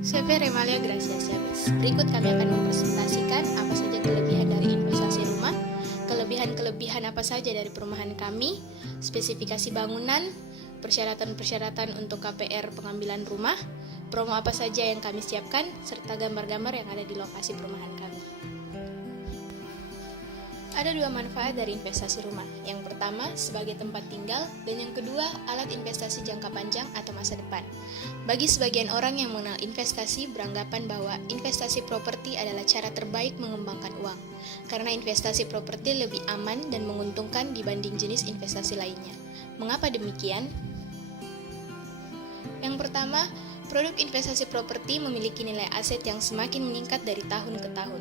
CV Remalia Gracia Chavez. Berikut kami akan mempresentasikan apa saja kelebihan dari investasi rumah, kelebihan-kelebihan apa saja dari perumahan kami, spesifikasi bangunan, persyaratan-persyaratan untuk KPR pengambilan rumah, promo apa saja yang kami siapkan, serta gambar-gambar yang ada di lokasi perumahan kami. Ada dua manfaat dari investasi rumah. Yang pertama, sebagai tempat tinggal, dan yang kedua, alat investasi jangka panjang atau masa depan. Bagi sebagian orang yang mengenal investasi, beranggapan bahwa investasi properti adalah cara terbaik mengembangkan uang, karena investasi properti lebih aman dan menguntungkan dibanding jenis investasi lainnya. Mengapa demikian? Yang pertama, produk investasi properti memiliki nilai aset yang semakin meningkat dari tahun ke tahun.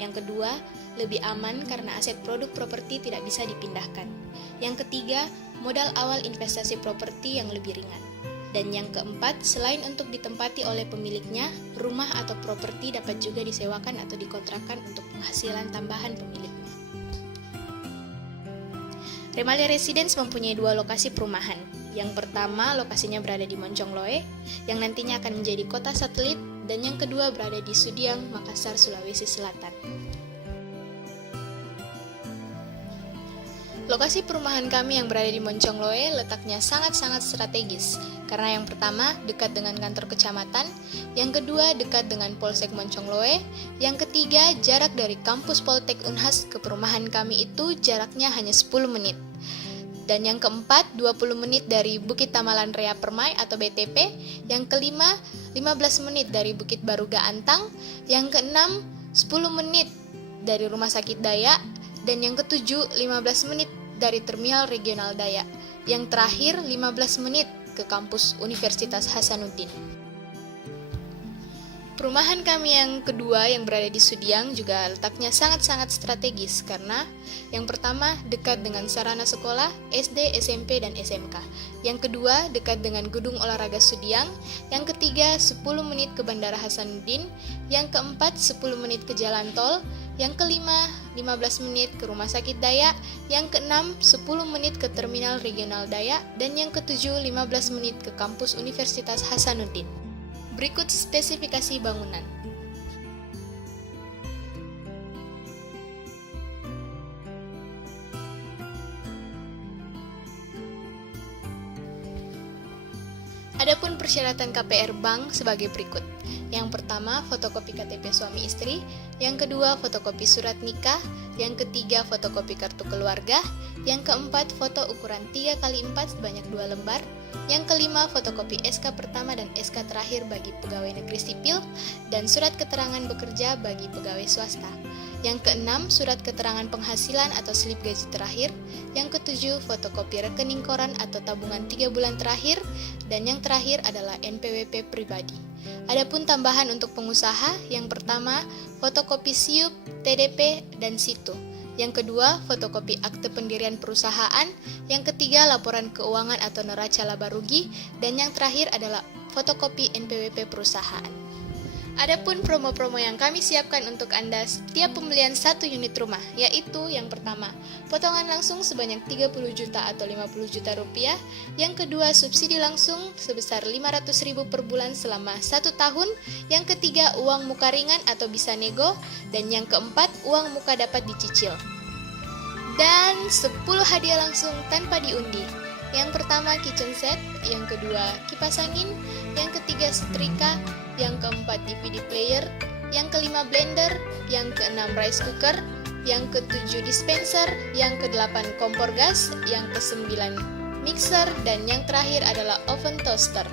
Yang kedua, lebih aman karena aset produk properti tidak bisa dipindahkan. Yang ketiga, modal awal investasi properti yang lebih ringan. Dan yang keempat, selain untuk ditempati oleh pemiliknya, rumah atau properti dapat juga disewakan atau dikontrakkan untuk penghasilan tambahan pemiliknya. Remalia Residence mempunyai dua lokasi perumahan. Yang pertama, lokasinya berada di Moncongloe, yang nantinya akan menjadi kota satelit, dan yang kedua berada di Sudiang, Makassar, Sulawesi Selatan. Lokasi perumahan kami yang berada di Moncongloe letaknya sangat-sangat strategis, karena yang pertama dekat dengan kantor kecamatan, yang kedua dekat dengan Polsek Moncongloe, yang ketiga jarak dari kampus Poltek Unhas ke perumahan kami itu jaraknya hanya 10 menit. Dan yang keempat, 20 menit dari Bukit Tamalan Rea Permai atau BTP. Yang kelima, 15 menit dari Bukit Baruga Antang. Yang keenam, 10 menit dari Rumah Sakit Dayak. Dan yang ketujuh, 15 menit dari Terminal Regional Dayak. Yang terakhir, 15 menit ke kampus Universitas Hasanuddin. Perumahan kami yang kedua yang berada di Sudiang juga letaknya sangat-sangat strategis karena yang pertama dekat dengan sarana sekolah, SD, SMP, dan SMK. Yang kedua dekat dengan Gedung Olahraga Sudiang. Yang ketiga 10 menit ke Bandara Hasanuddin. Yang keempat 10 menit ke jalan tol. Yang kelima 15 menit ke Rumah Sakit Dayak. Yang keenam 10 menit ke Terminal Regional Dayak. Dan yang ketujuh 15 menit ke kampus Universitas Hasanuddin. Berikut spesifikasi bangunan. Adapun persyaratan KPR bank sebagai berikut. Yang pertama, fotokopi KTP suami istri. Yang kedua, fotokopi surat nikah. Yang ketiga, fotokopi kartu keluarga. Yang keempat, foto ukuran 3x4 sebanyak 2 lembar. Yang kelima, fotokopi SK pertama dan SK terakhir bagi pegawai negeri sipil dan surat keterangan bekerja bagi pegawai swasta. Yang keenam, surat keterangan penghasilan atau slip gaji terakhir. Yang ketujuh, fotokopi rekening koran atau tabungan 3 bulan terakhir. Dan yang terakhir adalah NPWP pribadi. Adapun tambahan untuk pengusaha, yang pertama, fotokopi SIUP, TDP, dan SITU. Yang kedua, fotokopi akte pendirian perusahaan. Yang ketiga, laporan keuangan atau neraca laba rugi. Dan yang terakhir adalah fotokopi NPWP perusahaan. Adapun promo-promo yang kami siapkan untuk Anda setiap pembelian 1 unit rumah, yaitu yang pertama, potongan langsung sebanyak 30 juta atau 50 juta rupiah. Yang kedua, subsidi langsung sebesar 500.000 per bulan selama 1 tahun. Yang ketiga, uang muka ringan atau bisa nego. Dan yang keempat, uang muka dapat dicicil. Dan 10 hadiah langsung tanpa diundi. Yang pertama kitchen set, yang kedua kipas angin, yang ketiga setrika, yang keempat DVD player, yang kelima blender, yang keenam rice cooker, yang ketujuh dispenser, yang kedelapan kompor gas, yang kesembilan mixer, dan yang terakhir adalah oven toaster.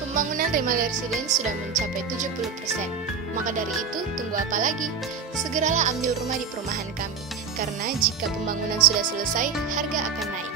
Pembangunan Remalia Residence sudah mencapai 70%. Maka dari itu, tunggu apa lagi? Segeralah ambil rumah di perumahan kami. Karena jika pembangunan sudah selesai, harga akan naik.